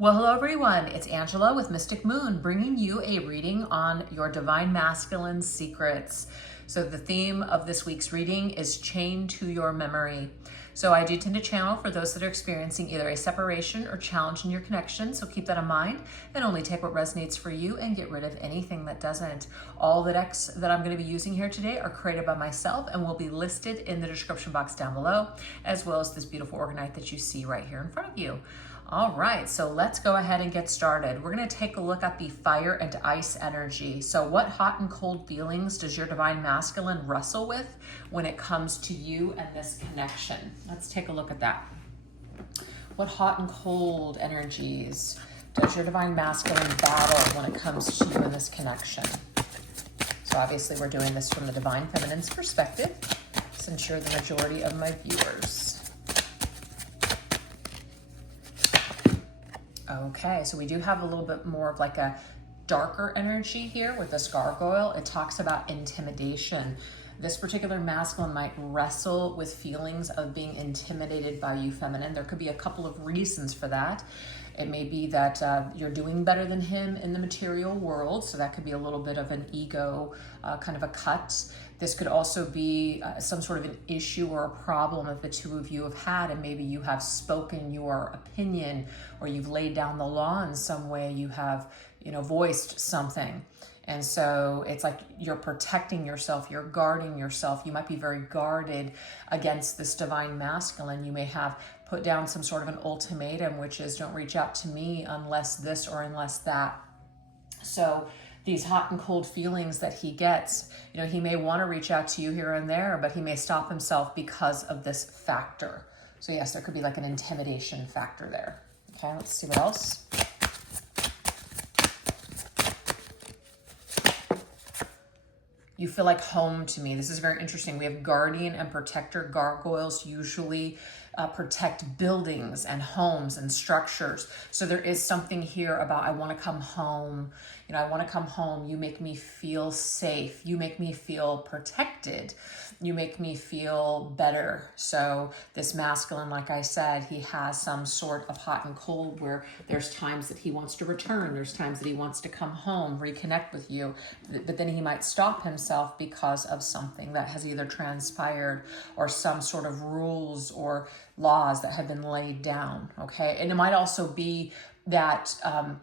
Well, hello everyone. It's Angela with Mystic Moon, bringing you a reading on your Divine Masculine secrets. So the theme of this week's reading is chained to your memory. So I do tend to channel for those that are experiencing either a separation or challenge in your connection. So keep that in mind and only take what resonates for you and get rid of anything that doesn't. All the decks that I'm going to be using here today are created by myself and will be listed in the description box down below, as well as this beautiful organite that you see right here in front of you. All right, so let's go ahead and get started. We're going to take a look at the fire and ice energy. So what hot and cold feelings does your Divine Masculine wrestle with when it comes to you and this connection? Let's take a look at that. What hot and cold energies does your Divine Masculine battle when it comes to you and this connection? So obviously we're doing this from the Divine Feminine's perspective, since you're the majority of my viewers. Okay, so we do have a little bit more of like a darker energy here with this gargoyle. It talks about intimidation. This particular masculine might wrestle with feelings of being intimidated by you, feminine. There could be a couple of reasons for that. It may be that you're doing better than him in the material world, so that could be a little bit of an ego kind of a cut. This could also be some sort of an issue or a problem that the two of you have had, and maybe you have spoken your opinion or you've laid down the law in some way, you have, voiced something. And so it's like you're protecting yourself, you're guarding yourself. You might be very guarded against this Divine Masculine. You may have put down some sort of an ultimatum, which is don't reach out to me unless this or unless that. So these hot and cold feelings that he gets, he may want to reach out to you here and there, but he may stop himself because of this factor. So yes, there could be like an intimidation factor there. Okay, let's see what else. You feel like home to me. This is very interesting. We have guardian and protector. Gargoyles usually protect buildings and homes and structures. So there is something here about I want to come home. I want to come home. You make me feel safe. You make me feel protected. You make me feel better. So this masculine, like I said, he has some sort of hot and cold where there's times that he wants to return. There's times that he wants to come home, reconnect with you. But then he might stop himself because of something that has either transpired or some sort of rules or laws that have been laid down, okay? And it might also be that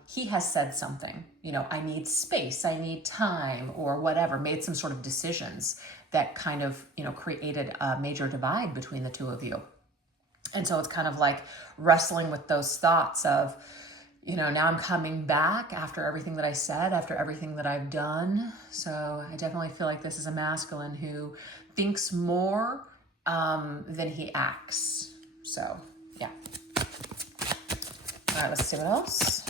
he has said something, I need space, I need time, or whatever, made some sort of decisions that kind of, created a major divide between the two of you. And so it's kind of like wrestling with those thoughts of, now I'm coming back after everything that I said, after everything that I've done. So I definitely feel like this is a masculine who thinks more than he acts. So, yeah. All right, let's see what else.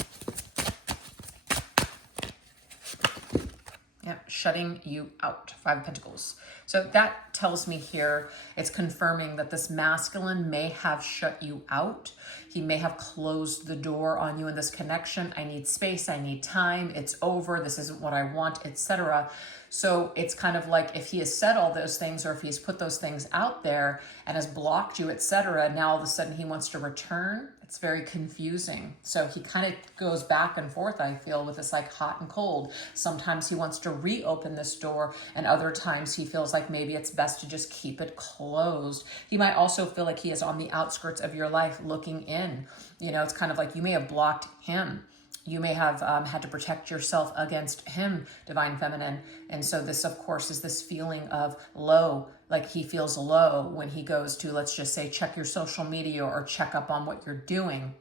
Yep, shutting you out. 5 of Pentacles. So that tells me here, it's confirming that this masculine may have shut you out. He may have closed the door on you in this connection. I need space, I need time, it's over, this isn't what I want, etc. So it's kind of like if he has said all those things or if he's put those things out there and has blocked you, etc., now all of a sudden he wants to return. It's very confusing. So he kind of goes back and forth, I feel, with this like hot and cold. Sometimes he wants to reopen this door, and other times he feels like maybe it's best to just keep it closed. He might also feel like he is on the outskirts of your life looking in. It's kind of like you may have blocked him. You may have had to protect yourself against him, Divine Feminine. And so this, of course, is this feeling of low, like he feels low when he goes to, let's just say, check your social media or check up on what you're doing,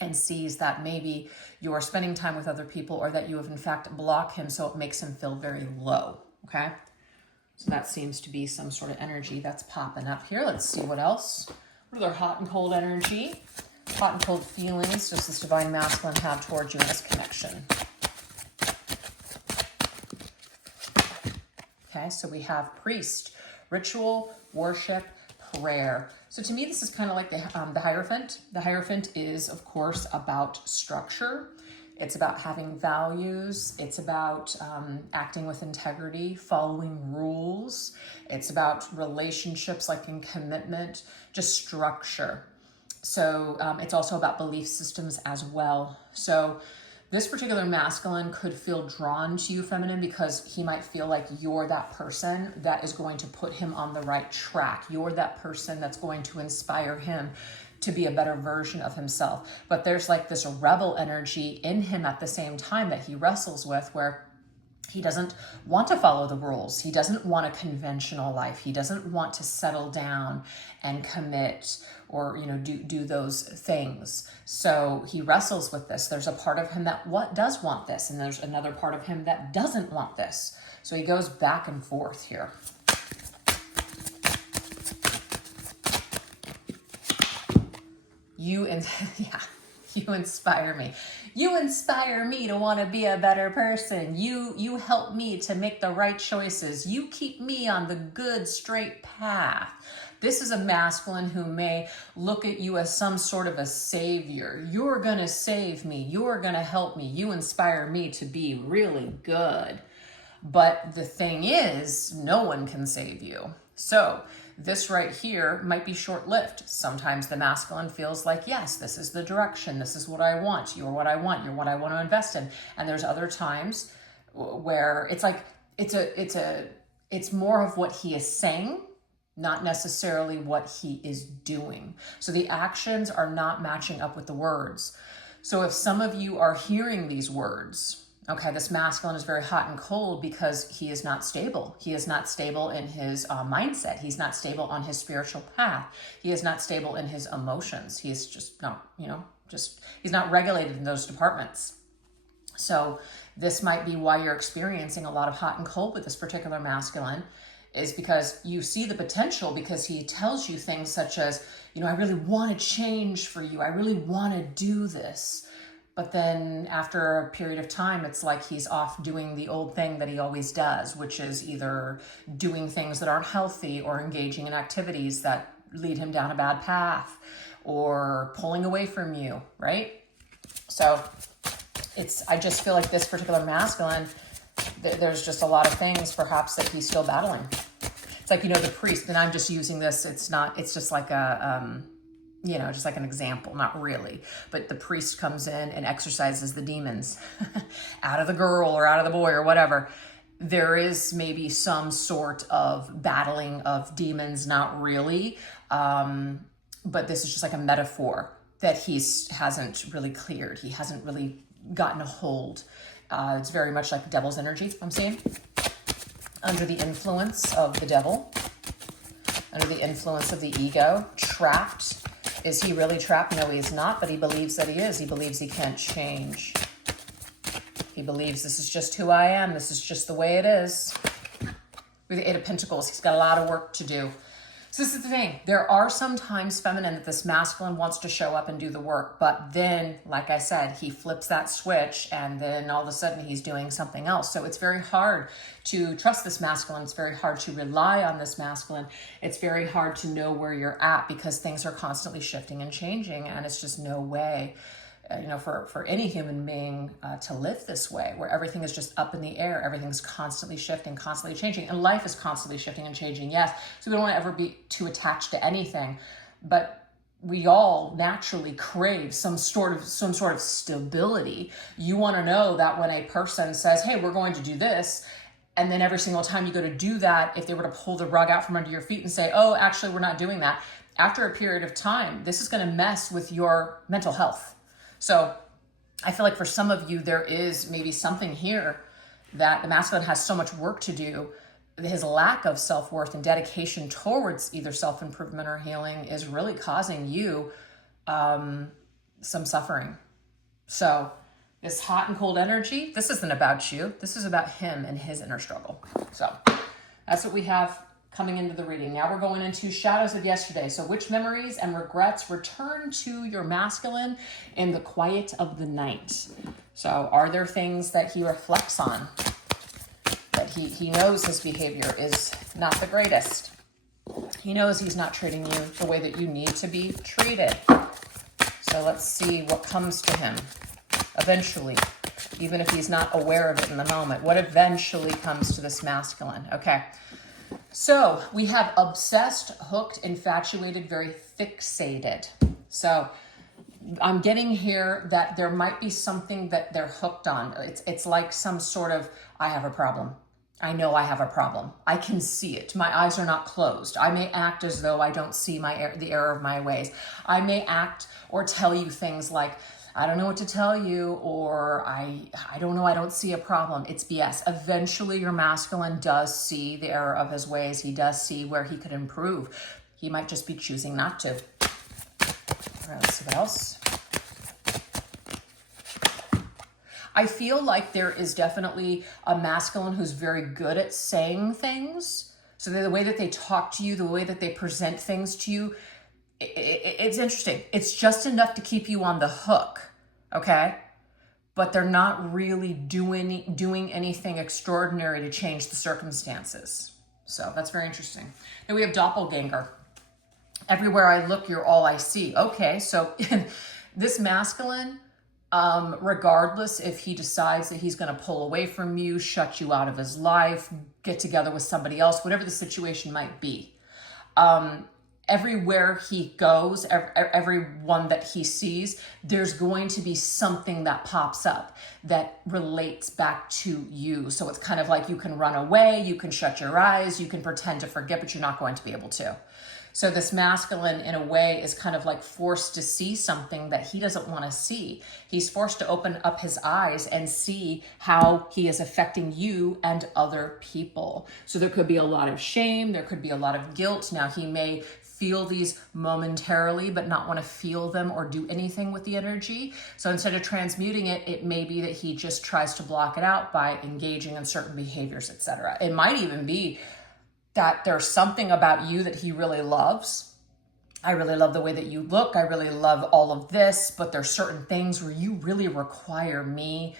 and sees that maybe you are spending time with other people or that you have in fact blocked him, so it makes him feel very low, okay? So that seems to be some sort of energy that's popping up here. Let's see what else. What other hot and cold energy? Hot and cold feelings does this Divine Masculine have towards you in this connection? Okay, so we have priest, ritual, worship, prayer. So to me, this is kind of like the Hierophant. The Hierophant is, of course, about structure. It's about having values. It's about acting with integrity, following rules. It's about relationships, like in commitment, just structure. So it's also about belief systems as well. So this particular masculine could feel drawn to you, feminine, because he might feel like you're that person that is going to put him on the right track. You're that person that's going to inspire him to be a better version of himself. But there's like this rebel energy in him at the same time that he wrestles with, where he doesn't want to follow the rules. He doesn't want a conventional life. He doesn't want to settle down and commit or, do those things. So he wrestles with this. There's a part of him that does want this, and there's another part of him that doesn't want this. So he goes back and forth here. You inspire me. You inspire me to want to be a better person. You help me to make the right choices. You keep me on the good, straight path. This is a masculine who may look at you as some sort of a savior. You're going to save me. You're going to help me. You inspire me to be really good. But the thing is, no one can save you. So this right here might be short-lived. Sometimes the masculine feels like, yes, this is the direction. This is what I want. You're what I want. You're what I want to invest in. And there's other times where it's like, it's more of what he is saying, not necessarily what he is doing. So the actions are not matching up with the words. So if some of you are hearing these words, okay, this masculine is very hot and cold because he is not stable. He is not stable in his mindset. He's not stable on his spiritual path. He is not stable in his emotions. He is just not, he's not regulated in those departments. So this might be why you're experiencing a lot of hot and cold with this particular masculine, is because you see the potential, because he tells you things such as, I really want to change for you. I really want to do this. But then after a period of time, it's like he's off doing the old thing that he always does, which is either doing things that aren't healthy or engaging in activities that lead him down a bad path or pulling away from you, right? So I just feel like this particular masculine, there's just a lot of things perhaps that he's still battling. It's like, the priest, and I'm just using this, it's just like just like an example, not really. But the priest comes in and exorcises the demons out of the girl or out of the boy or whatever. There is maybe some sort of battling of demons, not really. But this is just like a metaphor that he hasn't really cleared. He hasn't really gotten a hold. It's very much like devil's energy, I'm seeing. Under the influence of the devil, under the influence of the ego, trapped. Is he really trapped? No, he's not, but he believes that he is. He believes he can't change. He believes this is just who I am. This is just the way it is. With the Eight of Pentacles, he's got a lot of work to do. So this is the thing. There are sometimes feminine that this masculine wants to show up and do the work, but then, like I said, he flips that switch and then all of a sudden he's doing something else. So it's very hard to trust this masculine. It's very hard to rely on this masculine. It's very hard to know where you're at because things are constantly shifting and changing, and it's just no way for any human being to live this way, where everything is just up in the air. Everything's constantly shifting, constantly changing, and life is constantly shifting and changing. Yes, so we don't want to ever be too attached to anything, but we all naturally crave some sort of stability. You want to know that when a person says, "Hey, we're going to do this," and then every single time you go to do that, if they were to pull the rug out from under your feet and say, "Oh, actually, we're not doing that," after a period of time, this is going to mess with your mental health. So I feel like for some of you, there is maybe something here that the masculine has so much work to do. His lack of self-worth and dedication towards either self-improvement or healing is really causing you some suffering. So this hot and cold energy, this isn't about you. This is about him and his inner struggle. So that's what we have coming into the reading. Now we're going into shadows of yesterday. So which memories and regrets return to your masculine in the quiet of the night? So are there things that he reflects on, that he knows his behavior is not the greatest? He knows he's not treating you the way that you need to be treated. So let's see what comes to him eventually, even if he's not aware of it in the moment. What eventually comes to this masculine? Okay. So we have obsessed, hooked, infatuated, very fixated. So I'm getting here that there might be something that they're hooked on. It's like some sort of, I have a problem. I know I have a problem. I can see it. My eyes are not closed. I may act as though I don't see the error of my ways. I may act or tell you things like, I don't know what to tell you, or I don't know, I don't see a problem. It's BS. Eventually your masculine does see the error of his ways. He does see where he could improve. He might just be choosing not to. All right, let's see what else. I feel like there is definitely a masculine who's very good at saying things. So the way that they talk to you, the way that they present things to you, it's interesting. It's just enough to keep you on the hook, okay? But they're not really doing anything extraordinary to change the circumstances. So that's very interesting. Then we have doppelganger. Everywhere I look, you're all I see. Okay, so this masculine, regardless if he decides that he's going to pull away from you, shut you out of his life, get together with somebody else, whatever the situation might be, everywhere he goes, everyone that he sees, there's going to be something that pops up that relates back to you. So it's kind of like you can run away, you can shut your eyes, you can pretend to forget, but you're not going to be able to. So this masculine, in a way, is kind of like forced to see something that he doesn't want to see. He's forced to open up his eyes and see how he is affecting you and other people. So there could be a lot of shame. There could be a lot of guilt. Now, he may feel these momentarily, but not want to feel them or do anything with the energy. So instead of transmuting it, it may be that he just tries to block it out by engaging in certain behaviors, etc. It might even be that there's something about you that he really loves. I really love the way that you look. I really love all of this, but there's certain things where you really require me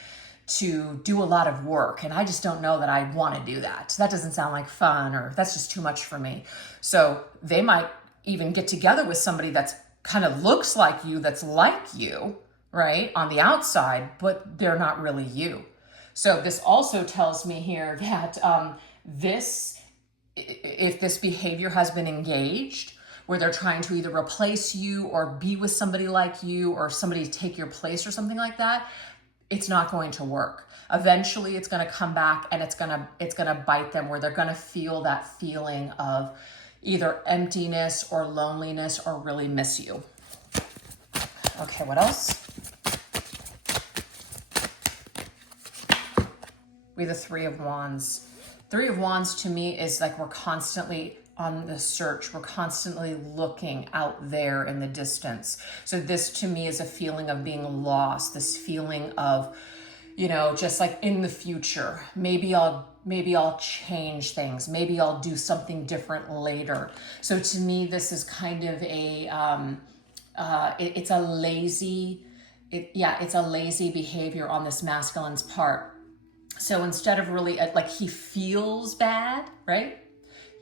to do a lot of work. And I just don't know that I want to do that. That doesn't sound like fun, or that's just too much for me. So they might even get together with somebody that's kind of looks like you, that's like you, right, on the outside, but they're not really you. So this also tells me here that if this behavior has been engaged, where they're trying to either replace you or be with somebody like you or somebody take your place or something like that, it's not going to work. Eventually it's going to come back and it's going to bite them, where they're going to feel that feeling of either emptiness or loneliness or really miss you. Okay, what else? We have the Three of Wands. Three of Wands to me is like we're constantly on the search. We're constantly looking out there in the distance. So this to me is a feeling of being lost, this feeling of, just like in the future, maybe I'll change things. Maybe I'll do something different later. So to me, this is kind of it's a lazy behavior on this masculine's part. So instead of really, like, he feels bad, right?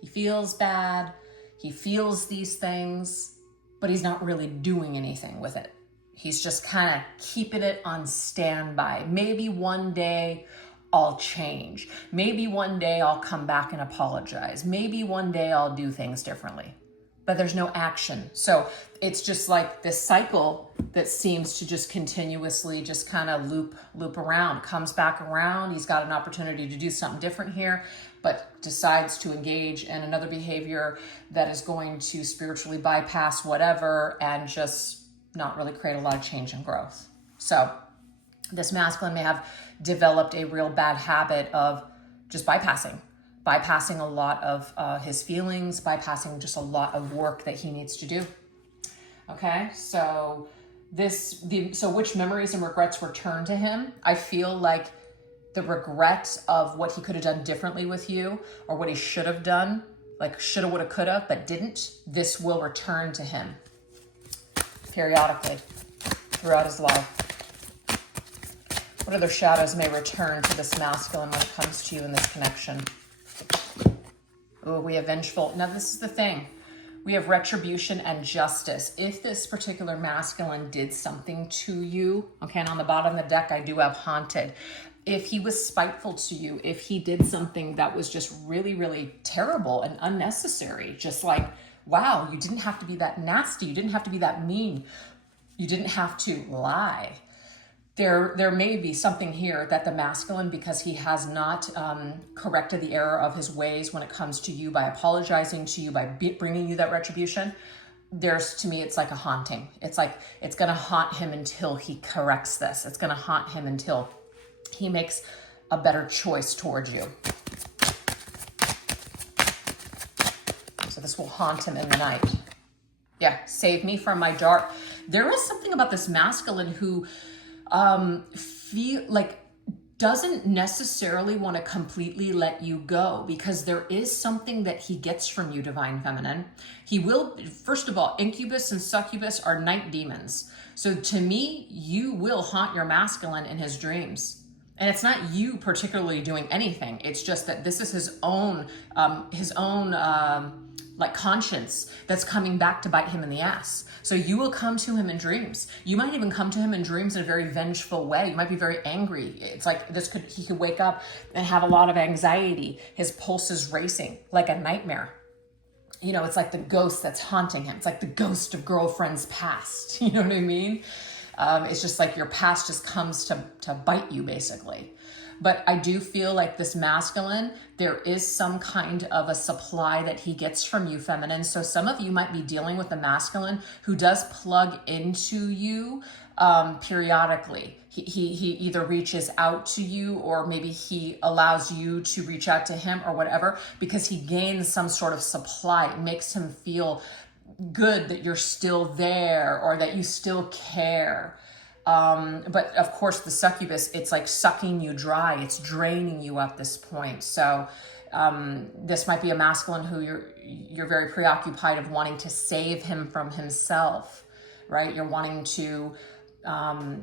He feels bad. He feels these things, but he's not really doing anything with it. He's just kind of keeping it on standby. Maybe one day I'll change. Maybe one day I'll come back and apologize. Maybe one day I'll do things differently. But there's no action. So it's just like this cycle that seems to just continuously just kind of loop around, comes back around. He's got an opportunity to do something different here, but decides to engage in another behavior that is going to spiritually bypass whatever and just not really create a lot of change and growth. So this masculine may have developed a real bad habit of just bypassing a lot of his feelings, bypassing just a lot of work that he needs to do. Okay, so which memories and regrets return to him? I feel like the regret of what he could have done differently with you, or what he should have done, like shoulda, woulda, coulda, but didn't, this will return to him periodically throughout his life. What other shadows may return to this masculine when it comes to you in this connection? Oh, we have vengeful. Now, this is the thing. We have retribution and justice. If this particular masculine did something to you, okay, and on the bottom of the deck, I do have haunted. If he was spiteful to you, if he did something that was just really, really terrible and unnecessary, just like wow, you didn't have to be that nasty. You didn't have to be that mean. You didn't have to lie. There may be something here that the masculine, because he has not corrected the error of his ways when it comes to you by apologizing to you, by bringing you that retribution, to me, it's like a haunting. It's like, it's going to haunt him until he corrects this. It's going to haunt him until he makes a better choice towards you. So this will haunt him in the night. Yeah, save me from my dark. There is something about this masculine who doesn't necessarily want to completely let you go, because there is something that he gets from you, divine feminine. He will, first of all, incubus and succubus are night demons. So to me, you will haunt your masculine in his dreams. And it's not you particularly doing anything. It's just that this is his own conscience that's coming back to bite him in the ass. So you will come to him in dreams. You might even come to him in dreams in a very vengeful way. You might be very angry. It's like he could wake up and have a lot of anxiety. His pulse is racing like a nightmare. You know, it's like the ghost that's haunting him. It's like the ghost of girlfriend's past. You know what I mean? It's just like your past just comes to bite you, basically. But I do feel like this masculine, there is some kind of a supply that he gets from you, feminine. So some of you might be dealing with a masculine who does plug into you periodically. He either reaches out to you, or maybe he allows you to reach out to him, or whatever, because he gains some sort of supply. It makes him feel good that you're still there, or that you still care. But of course the succubus, it's like sucking you dry. It's draining you at this point. So, this might be a masculine who you're very preoccupied of wanting to save him from himself, right? You're wanting to,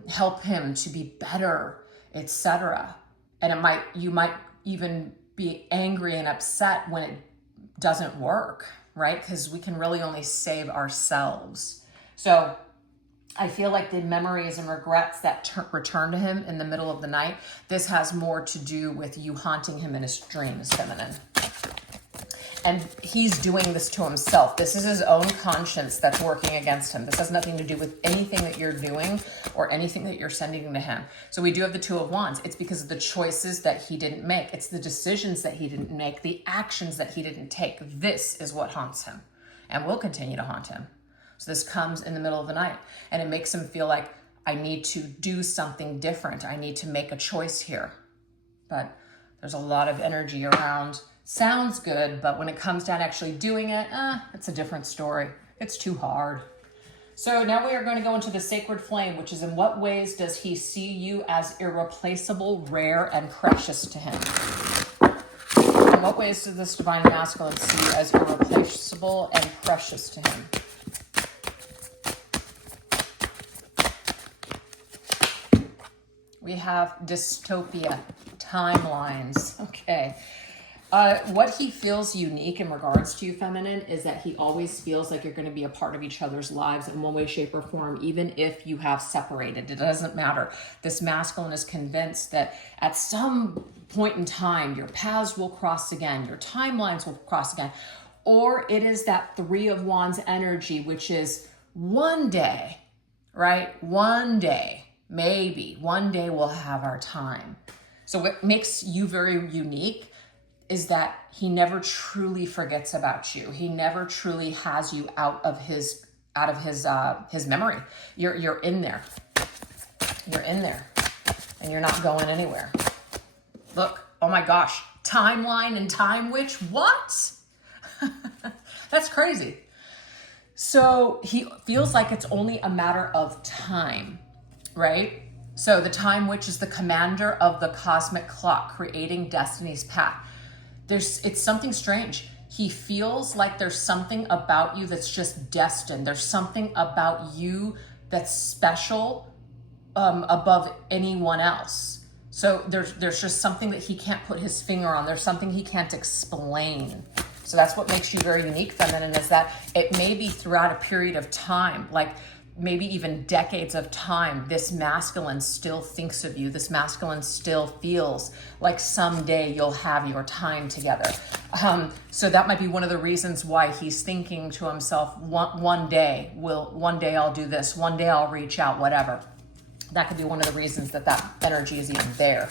help him to be better, etc. And you might even be angry and upset when it doesn't work, right? Because we can really only save ourselves. So I feel like the memories and regrets that return to him in the middle of the night, this has more to do with you haunting him in his dreams, feminine. And he's doing this to himself. This is his own conscience that's working against him. This has nothing to do with anything that you're doing or anything that you're sending to him. So we do have the Two of Wands. It's because of the choices that he didn't make. It's the decisions that he didn't make, the actions that he didn't take. This is what haunts him and will continue to haunt him. So this comes in the middle of the night, and it makes him feel like, I need to do something different. I need to make a choice here. But there's a lot of energy around. Sounds good, but when it comes down to actually doing it, it's a different story. It's too hard. So now we are going to go into the sacred flame, which is, in what ways does he see you as irreplaceable, rare, and precious to him? In what ways does this divine masculine see you as irreplaceable and precious to him? We have dystopia, timelines. Okay. What he feels unique in regards to you, feminine, is that he always feels like you're going to be a part of each other's lives in one way, shape, or form, even if you have separated. It doesn't matter. This masculine is convinced that at some point in time, your paths will cross again, your timelines will cross again. Or it is that Three of Wands energy, which is one day, right? One day. Maybe one day we'll have our time. So what makes you very unique is that he never truly forgets about you. He never truly has you out of his memory. You're in there. You're in there, and you're not going anywhere. Look, oh my gosh, timeline and time witch. What? That's crazy. So he feels like it's only a matter of time. Right? So the time witch is the commander of the cosmic clock, creating destiny's path. It's something strange. He feels like there's something about you that's just destined. There's something about you that's special above anyone else. So there's just something that he can't put his finger on. There's something he can't explain. So that's what makes you very unique, feminine, is that it may be throughout a period of time, like maybe even decades of time, this masculine still thinks of you. This masculine still feels like someday you'll have your time together. So that might be one of the reasons why he's thinking to himself, one day I'll do this, one day I'll reach out, whatever. That could be one of the reasons that energy is even there.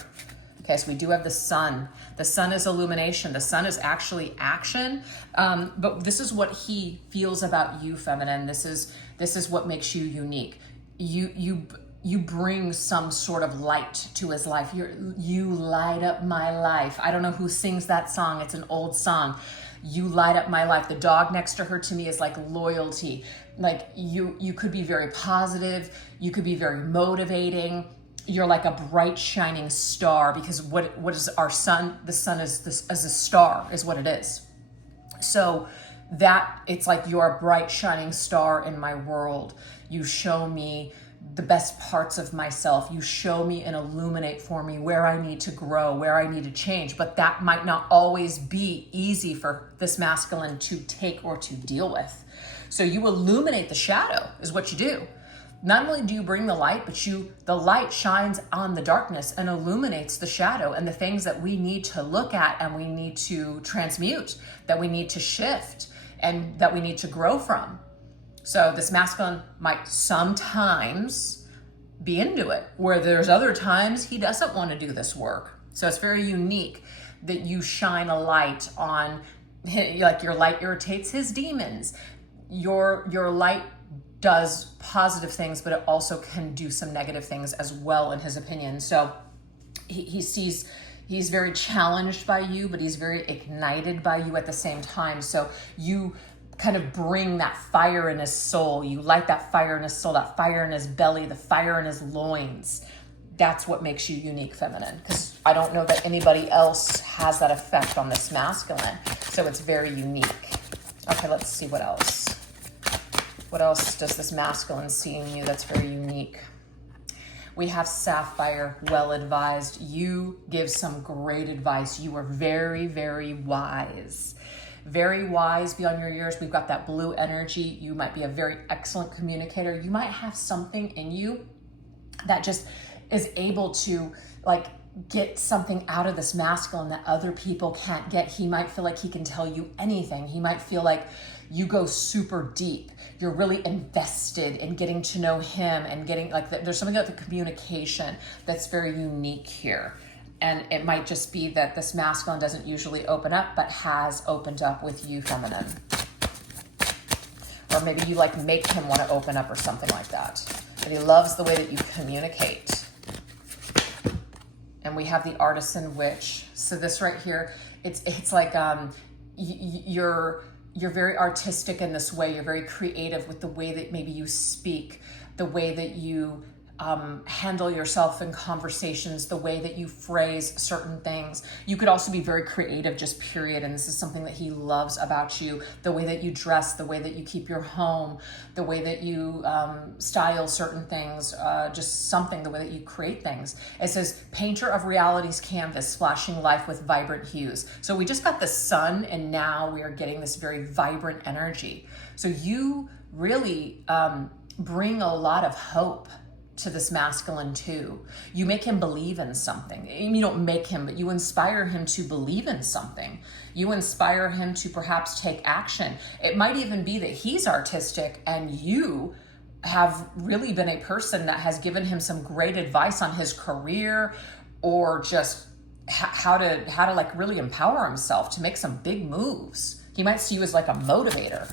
Okay, so we do have the sun. The sun is illumination. The sun is actually action. But this is what he feels about you, feminine. This is what makes you unique. You bring some sort of light to his life. You light up my life. I don't know who sings that song. It's an old song. You light up my life. The dog next to her to me is like loyalty. Like you could be very positive. You could be very motivating. You're like a bright shining star, because what is our sun? The sun is a star is what it is. So that it's like you're a bright shining star in my world. You show me the best parts of myself. You show me and illuminate for me where I need to grow, where I need to change. But that might not always be easy for this masculine to take or to deal with. So you illuminate the shadow is what you do. Not only do you bring the light, but the light shines on the darkness and illuminates the shadow and the things that we need to look at and we need to transmute, that we need to shift and that we need to grow from. So this masculine might sometimes be into it, where there's other times he doesn't want to do this work. So it's very unique that you shine a light on, like your light irritates his demons. Your light does positive things, but it also can do some negative things as well, in his opinion. So he's very challenged by you, but he's very ignited by you at the same time. So you kind of bring that fire in his soul. You light that fire in his soul, that fire in his belly, the fire in his loins. That's what makes you unique, feminine, because I don't know that anybody else has that effect on this masculine. So it's very unique. Okay, let's see what else. What else does this masculine see in you that's very unique? We have Sapphire, well advised. You give some great advice. You are very, very wise. Very wise beyond your years. We've got that blue energy. You might be a very excellent communicator. You might have something in you that just is able to like get something out of this masculine that other people can't get. He might feel like he can tell you anything. He might feel like you go super deep. You're really invested in getting to know him and getting there's something about the communication that's very unique here. And it might just be that this masculine doesn't usually open up, but has opened up with you, feminine. Or maybe you make him want to open up or something like that. But he loves the way that you communicate. And we have the artisan witch. So this right here, it's like you're very artistic in this way. You're very creative with the way that maybe you speak, the way that you handle yourself in conversations, the way that you phrase certain things. You could also be very creative, just period. And this is something that he loves about you. The way that you dress, the way that you keep your home, the way that you style certain things, just something, the way that you create things. It says, painter of reality's canvas, splashing life with vibrant hues. So we just got the sun, and now we are getting this very vibrant energy. So you really bring a lot of hope to this masculine too. You make him believe in something. You don't make him, but you inspire him to believe in something. You inspire him to perhaps take action. It might even be that he's artistic and you have really been a person that has given him some great advice on his career, or just how to really empower himself to make some big moves. He might see you as like a motivator.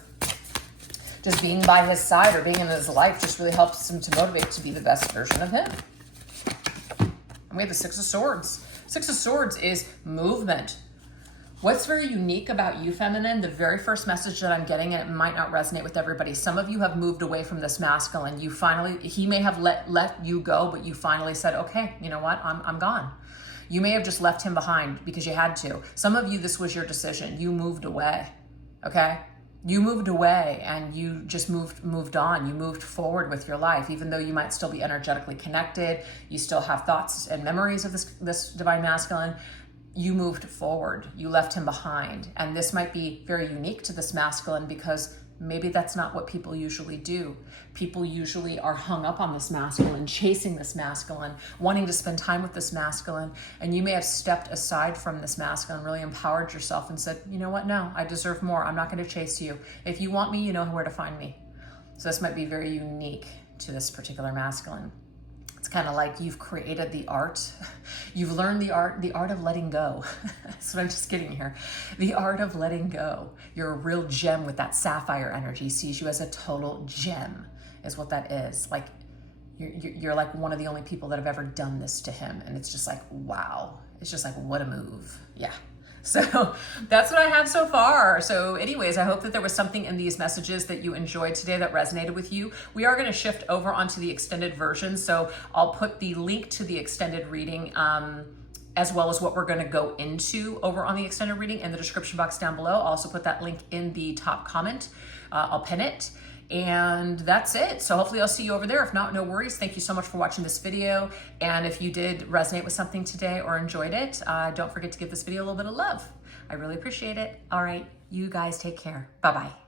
Just being by his side or being in his life just really helps him to motivate to be the best version of him. And we have the Six of Swords. Six of Swords is movement. What's very unique about you, feminine, the very first message that I'm getting, and it might not resonate with everybody. Some of you have moved away from this masculine. He may have let you go, but you finally said, okay, you know what? I'm gone. You may have just left him behind because you had to. Some of you, this was your decision. You moved away, okay? You moved away and you just moved on. You moved forward with your life, even though you might still be energetically connected. You still have thoughts and memories of this divine masculine. You moved forward. You left him behind. And this might be very unique to this masculine because Maybe that's not what people usually do. People usually are hung up on this masculine, chasing this masculine, wanting to spend time with this masculine. And you may have stepped aside from this masculine, really empowered yourself and said, you know what? No, I deserve more. I'm not going to chase you. If you want me, you know where to find me. So this might be very unique to this particular masculine. It's kind of like you've created the art. You've learned the art of letting go. That's what I'm just getting here. The art of letting go. You're a real gem with that sapphire energy. He sees you as a total gem is what that is. Like you're like one of the only people that have ever done this to him. And it's just like, wow. It's just like, what a move. Yeah. So that's what I have so far. So anyways, I hope that there was something in these messages that you enjoyed today that resonated with you. We are going to shift over onto the extended version. So I'll put the link to the extended reading as well as what we're going to go into over on the extended reading in the description box down below. I'll also put that link in the top comment. I'll pin it. And that's it. So hopefully I'll see you over there. If not, no worries. Thank you so much for watching this video. And if you did resonate with something today or enjoyed it, don't forget to give this video a little bit of love. I really appreciate it. All right, you guys take care. Bye-bye.